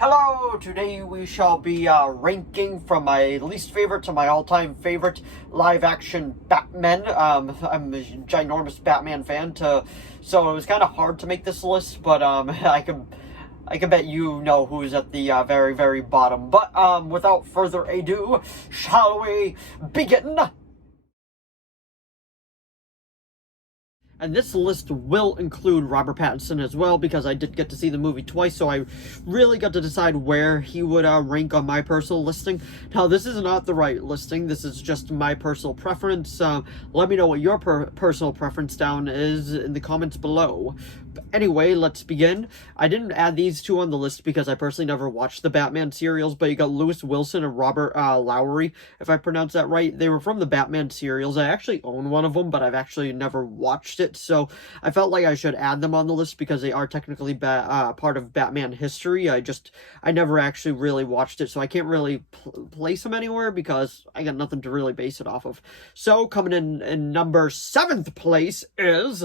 Hello, today we shall be ranking from my least favorite to my all-time favorite live-action Batman. I'm a ginormous Batman fan, so it was kind of hard to make this list, but I can bet you know who's at the very, very bottom. But without further ado, shall we begin? And this list will include Robert Pattinson as well, because I did get to see the movie twice, so I really got to decide where he would rank on my personal listing. Now, this is not the right listing. This is just my personal preference. Let me know what your personal preference down is in the comments below. But anyway, let's begin. I didn't add these two on the list because I personally never watched the Batman serials, but you got Lewis Wilson and Robert Lowry, if I pronounce that right. They were from the Batman serials. I actually own one of them, but I've actually never watched it. So I felt like I should add them on the list because they are technically part of Batman history. I never actually really watched it, so I can't really place them anywhere because I got nothing to really base it off of. So coming in number 7th place is,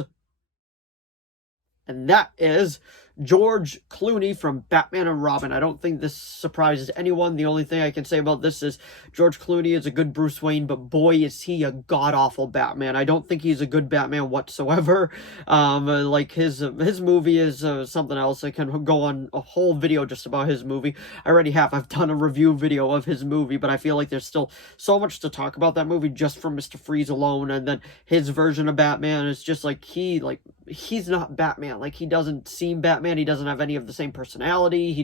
and that is George Clooney from Batman and Robin. I don't think this surprises anyone. The only thing I can say about this is George Clooney is a good Bruce Wayne, but boy, is he a god-awful Batman. I don't think he's a good Batman whatsoever. Like his movie is something else. I can go on a whole video just about his movie. I already have. I've done a review video of his movie, but I feel like there's still so much to talk about that movie just from Mr. Freeze alone, and then his version of Batman is just like he's not Batman. Like, he doesn't seem Batman. He doesn't have any of the same personality. He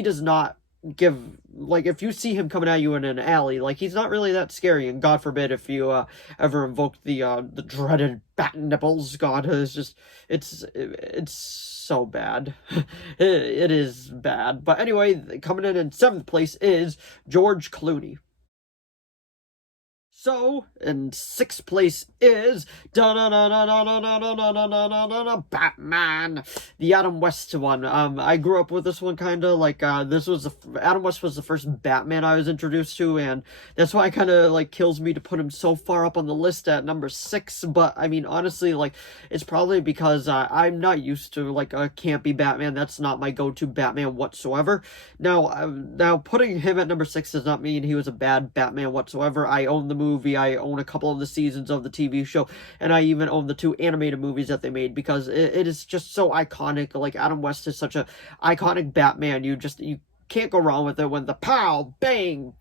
does not give, like, if you see him coming at you in an alley, like, he's not really that scary. And God forbid if you ever invoke the dreaded bat nipples. God, it's so bad. It is bad. But anyway, coming in 7th place is George Clooney. So, in 6th place is Batman, the Adam West one. I grew up with this one kind of like Adam West was the first Batman I was introduced to, and that's why it kind of like kills me to put him so far up on the list at number 6. But I mean, honestly, like, it's probably because I'm not used to like a campy Batman. That's not my go-to Batman whatsoever. Now putting him at number 6 does not mean he was a bad Batman whatsoever. I own the movie. I own a couple of the seasons of the TV show, and I even own the 2 animated movies that they made because it is just so iconic. Like, Adam West is such a iconic Batman. You can't go wrong with it when the pow, bang,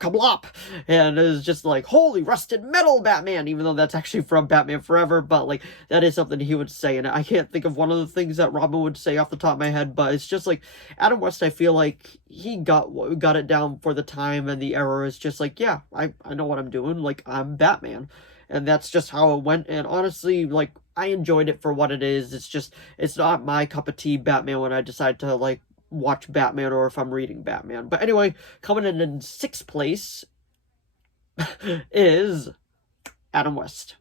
kablop, and it's just like, holy rusted metal Batman, even though that's actually from Batman Forever, but like, that is something he would say, and I can't think of one of the things that Robin would say off the top of my head, but it's just like, Adam West, I feel like he got it down for the time and the era. Is just like, yeah, I know what I'm doing, like, I'm Batman, and that's just how it went. And honestly, like, I enjoyed it for what it is. It's not my cup of tea Batman when I decide to like watch Batman or if I'm reading Batman. But anyway, coming in 6th place is Adam West.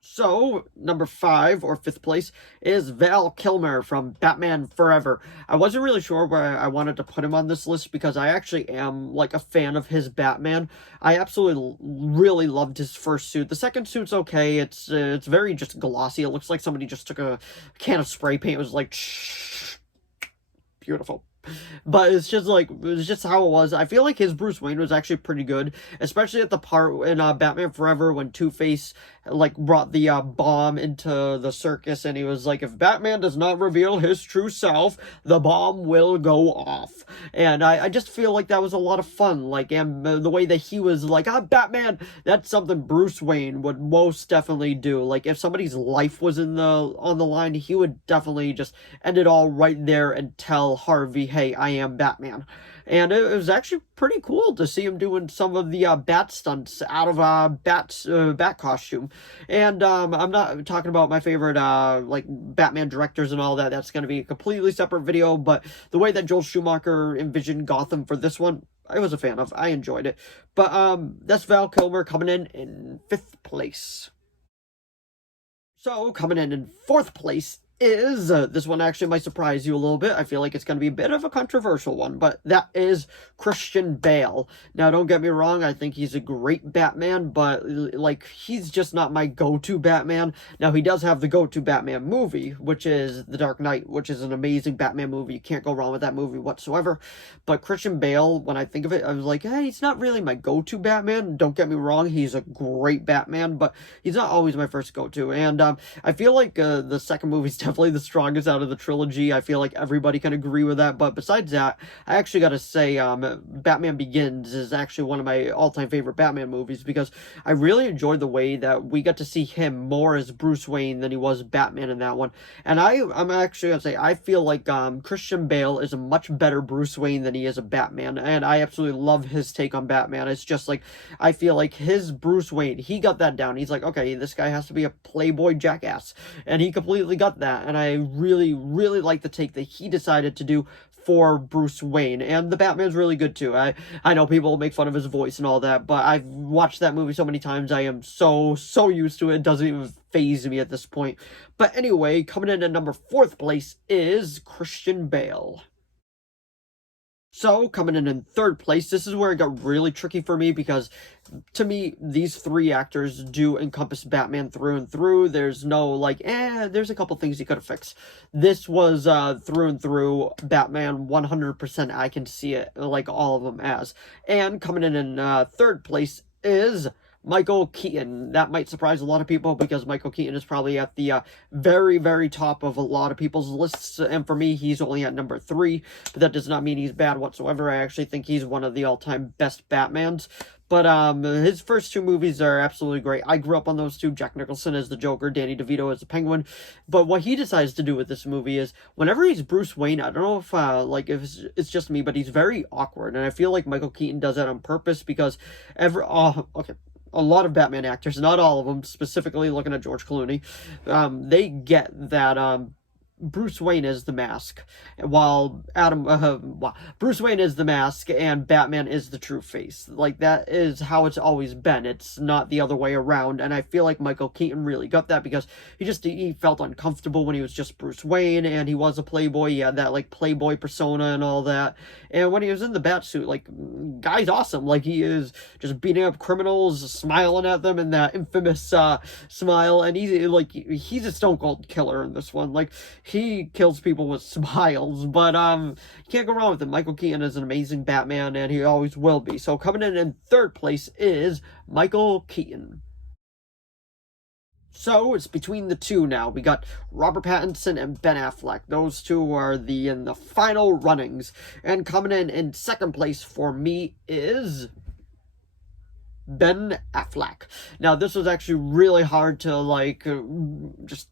So, number 5 or 5th place is Val Kilmer from Batman Forever. I wasn't really sure where I wanted to put him on this list because I actually am like a fan of his Batman. I absolutely really loved his first suit. The second suit's okay. It's very just glossy. It looks like somebody just took a can of spray paint. It was like beautiful. But it's just how it was. I feel like his Bruce Wayne was actually pretty good, especially at the part in Batman Forever when Two-Face like brought the bomb into the circus, and he was like, if Batman does not reveal his true self, the bomb will go off. And I just feel like that was a lot of fun. Like, and the way that he was like, Batman, that's something Bruce Wayne would most definitely do. Like, if somebody's life was on the line, he would definitely just end it all right there and tell Harvey, hey, I am Batman. And it was actually pretty cool to see him doing some of the bat stunts out of bat costume. And I'm not talking about my favorite like Batman directors and all that. That's going to be a completely separate video. But the way that Joel Schumacher envisioned Gotham for this one, I was a fan of. I enjoyed it. But that's Val Kilmer coming in 5th place. So coming in 4th place is, this one actually might surprise you a little bit. I feel like it's going to be a bit of a controversial one, but that is Christian Bale. Now, don't get me wrong, I think he's a great Batman, but, like, he's just not my go-to Batman. Now, he does have the go-to Batman movie, which is The Dark Knight, which is an amazing Batman movie. You can't go wrong with that movie whatsoever. But Christian Bale, when I think of it, I was like, hey, he's not really my go-to Batman. Don't get me wrong, he's a great Batman, but he's not always my first go-to. And I feel like the second movie's definitely the strongest out of the trilogy. I feel like everybody can agree with that. But besides that, I actually got to say Batman Begins is actually one of my all-time favorite Batman movies, because I really enjoyed the way that we got to see him more as Bruce Wayne than he was Batman in that one. And I'm actually going to say I feel like Christian Bale is a much better Bruce Wayne than he is a Batman. And I absolutely love his take on Batman. It's just like, I feel like his Bruce Wayne, he got that down. He's like, okay, this guy has to be a playboy jackass. And he completely got that. And I really, really like the take that he decided to do for Bruce Wayne. And the Batman's really good too. I know people make fun of his voice and all that, but I've watched that movie so many times, I am so used to it. It doesn't even faze me at this point. But anyway, coming in at number 4th place is Christian Bale. So, coming in 3rd place, this is where it got really tricky for me, because to me, these 3 actors do encompass Batman through and through. There's no, like, there's a couple things you could have fixed. This was, through and through, Batman 100%, I can see it, like, all of them as. And coming in 3rd place is Michael Keaton. That might surprise a lot of people, because Michael Keaton is probably at the very, very top of a lot of people's lists, and for me, he's only at number 3, but that does not mean he's bad whatsoever. I actually think he's one of the all-time best Batmans. But his first 2 movies are absolutely great. I grew up on those 2, Jack Nicholson as the Joker, Danny DeVito as the Penguin. But what he decides to do with this movie is, whenever he's Bruce Wayne, I don't know if, if it's just me, but he's very awkward. And I feel like Michael Keaton does that on purpose, because okay, a lot of Batman actors, not all of them, specifically looking at George Clooney, they get that Bruce Wayne is the mask, while Bruce Wayne is the mask and Batman is the true face. Like, that is how it's always been. It's not the other way around, and I feel like Michael Keaton really got that, because he felt uncomfortable when he was just Bruce Wayne, and he was a playboy. He had that, like, playboy persona and all that, and when he was in the Batsuit, like, guy's awesome. Like, he is just beating up criminals, smiling at them, and that infamous smile, and he's a stone cold killer in this one. Like, he kills people with smiles, but you can't go wrong with him. Michael Keaton is an amazing Batman, and he always will be. So coming in 3rd place is Michael Keaton. So it's between the 2 now. We got Robert Pattinson and Ben Affleck. Those 2 are in the final runnings. And coming in 2nd place for me is Ben Affleck. Now, this was actually really hard to, like, just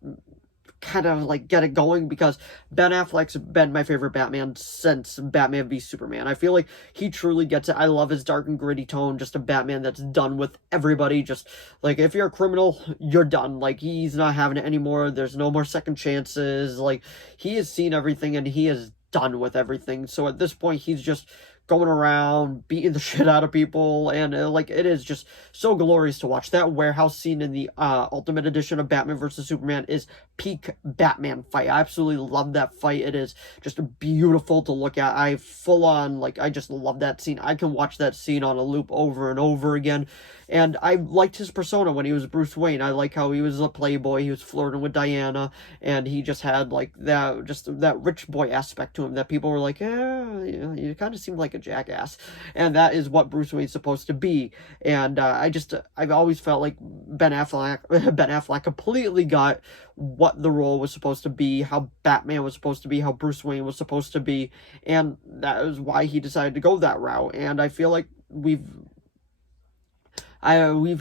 kind of, like, get it going, because Ben Affleck's been my favorite Batman since Batman v Superman. I feel like he truly gets it. I love his dark and gritty tone, just a Batman that's done with everybody. Just, like, if you're a criminal, you're done. Like, he's not having it anymore. There's no more second chances. Like, he has seen everything, and he is done with everything. So at this point, he's just going around beating the shit out of people, and like, it is just so glorious to watch. That warehouse scene in the Ultimate Edition of Batman vs Superman is peak Batman fight. I absolutely love that fight. It is just beautiful to look at. I just love that scene. I can watch that scene on a loop over and over again. And I liked his persona when he was Bruce Wayne. I like how he was a playboy, he was flirting with Diana, and he just had, like, that rich boy aspect to him that people were like, you kind of seemed like a jackass. And that is what Bruce Wayne's supposed to be. And I've always felt like Ben Affleck completely got what the role was supposed to be, how Batman was supposed to be, how Bruce Wayne was supposed to be, and that is why he decided to go that route. And I feel like we've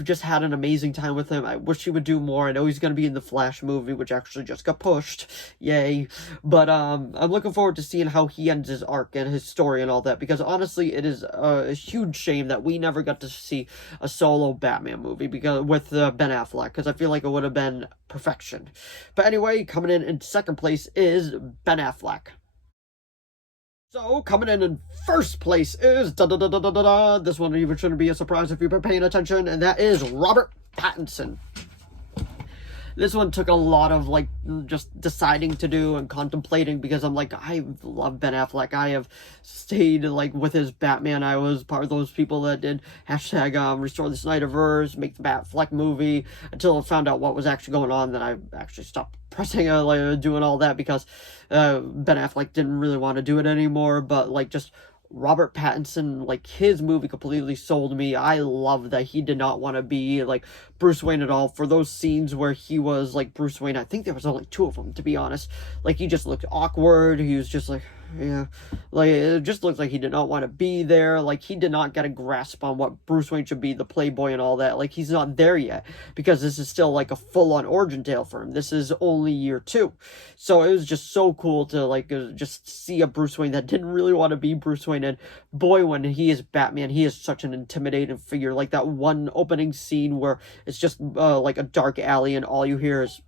just had an amazing time with him. I wish he would do more. I know he's going to be in the Flash movie, which actually just got pushed. Yay. But I'm looking forward to seeing how he ends his arc and his story and all that, because honestly, it is a huge shame that we never got to see a solo Batman movie with Ben Affleck, because I feel like it would have been perfection. But anyway, coming in 2nd place is Ben Affleck. So, coming in 1st place is, this one even shouldn't be a surprise if you've been paying attention, and that is Robert Pattinson. this one took a lot of like just deciding to do and contemplating, because I'm like, I love Ben Affleck. I have stayed like with his Batman. I was part of those people that did hashtag restore the Snyderverse, make the Batfleck movie, until I found out what was actually going on. Then I actually stopped pressing like doing all that, because Ben Affleck didn't really want to do it anymore. But like, just Robert Pattinson, like, his movie completely sold me. I love that he did not want to be like Bruce Wayne at all. For those scenes where he was like Bruce Wayne, I think there was only 2 of them, to be honest. Like, he just looked awkward. He was just like, yeah, like, it just looked like he did not want to be there. Like, he did not get a grasp on what Bruce Wayne should be, the playboy and all that. Like, he's not there yet, because this is still like a full-on origin tale for him. This is only year 2. So it was just so cool to like just see a Bruce Wayne that didn't really want to be Bruce Wayne. And boy, when he is Batman, he is such an intimidating figure. Like that one opening scene where it's just like a dark alley, and all you hear is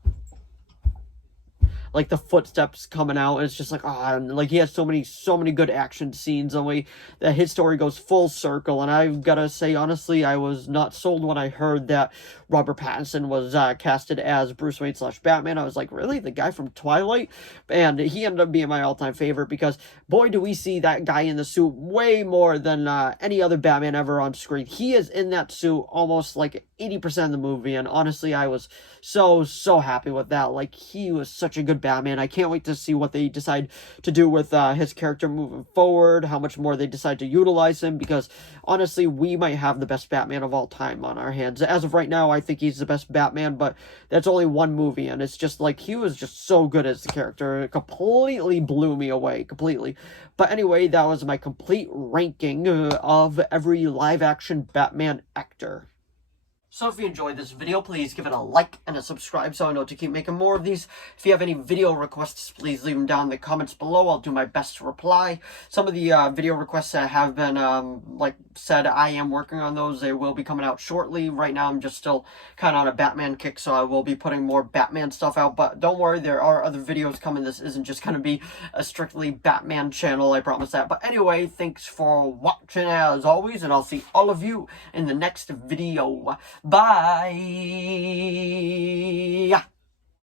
like the footsteps coming out, and it's just like, ah, and like he has so many good action scenes, and that his story goes full circle. And I've gotta say, honestly, I was not sold when I heard that Robert Pattinson was casted as Bruce Wayne / Batman. I was like, really, the guy from Twilight? And he ended up being my all-time favorite, because boy, do we see that guy in the suit way more than any other Batman ever on screen. He is in that suit almost like 80% of the movie, and honestly, I was so happy with that. Like, he was such a good Batman. I can't wait to see what they decide to do with his character moving forward, how much more they decide to utilize him, because honestly, we might have the best Batman of all time on our hands. As of right now, I think he's the best Batman, but that's only one movie, and it's just like, he was just so good as the character. It completely blew me away, completely. But anyway, that was my complete ranking of every live-action Batman actor. So if you enjoyed this video, please give it a like and a subscribe so I know to keep making more of these. If you have any video requests, please leave them down in the comments below. I'll do my best to reply. Some of the video requests that have been, like said, I am working on those. They will be coming out shortly. Right now, I'm just still kind of on a Batman kick, so I will be putting more Batman stuff out. But don't worry, there are other videos coming. This isn't just going to be a strictly Batman channel, I promise that. But anyway, thanks for watching as always, and I'll see all of you in the next video. Bye.